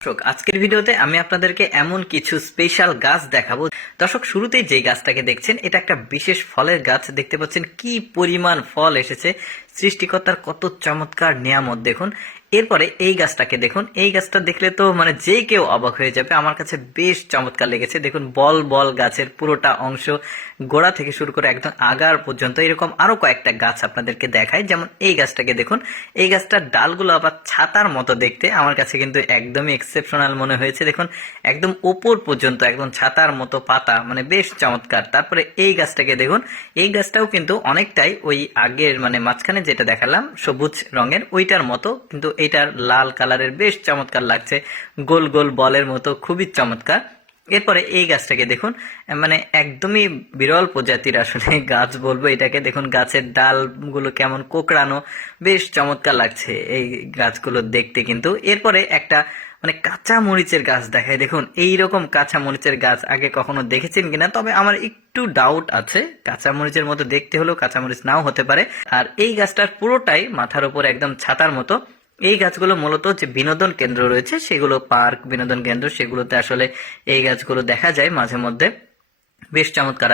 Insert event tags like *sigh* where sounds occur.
দর্শক, আজকের ভিডিওতে আমি আপনাদেরকে এমন কিছু স্পেশাল গাছ দেখাবো। দর্শক, শুরুতেই যে গাছটাকে দেখছেন, এটা একটা বিশেষ ফলের গাছ। দেখতে পাচ্ছেন কি পরিমাণ ফল এসেছে। সৃষ্টিকর্তার কত চমৎকার নিয়ামত, দেখুন। এরপরে এই গাছটাকে দেখুন, এই গাছটা দেখলে তো মানে যে কেউ অবাক হয়ে যাবে। আমার কাছে বেশ চমৎকার লেগেছে। দেখুন, বল বল গাছের পুরোটা অংশ গোড়া থেকে শুরু করে একদম আগার পর্যন্ত এরকম আরও কয়েকটা গাছ আপনাদেরকে দেখায় যেমন এই গাছটাকে দেখুন, এই গাছটার ডালগুলো আবার ছাতার মতো দেখতে। আমার কাছে কিন্তু একদমই এক্সেপশনাল মনে হয়েছে। দেখুন, একদম ওপর পর্যন্ত একদম ছাতার মতো পাতা মানে বেশ চমৎকার। তারপরে এই গাছটাকে দেখুন, এই গাছটাও কিন্তু অনেকটাই ওই আগের মানে মাঝখানে যেটা দেখালাম, সবুজ রঙের, ওইটার মতো কিন্তু এটার লাল কালারের বেশ চমৎকার লাগছে। গোল গোল বলের মতো, খুবই চমৎকার। এরপরে এই গাছটাকে দেখুন মানে একদমই বিরল প্রজাতির আসলে *laughs* গাছ বলব এটাকে। দেখুন, গাছের ডালগুলো কেমন কোকড়ানো, বেশ চমৎকার লাগছে এই গাছগুলো দেখতে কিন্তু। এরপরে একটা মানে কাঁচা মরিচের গাছ দেখায়। দেখুন এই রকম কাঁচা মরিচের গাছ আগে কখনো দেখেছেন কিনা? তবে আমার একটু ডাউট আছে, কাঁচা মরিচের মতো দেখতে হলেও কাঁচা মরিচ নাও হতে পারে। আর এই গাছটার পুরোটাই মাথার উপর একদম ছাতার মতো। এই গাছগুলো মূলত যে বিনোদন কেন্দ্র রয়েছে, সেগুলো পার্ক, বিনোদন কেন্দ্র, সেগুলোতে আসলে এই গাছগুলো দেখা যায় মাঝে মধ্যে। বেশ চমৎকার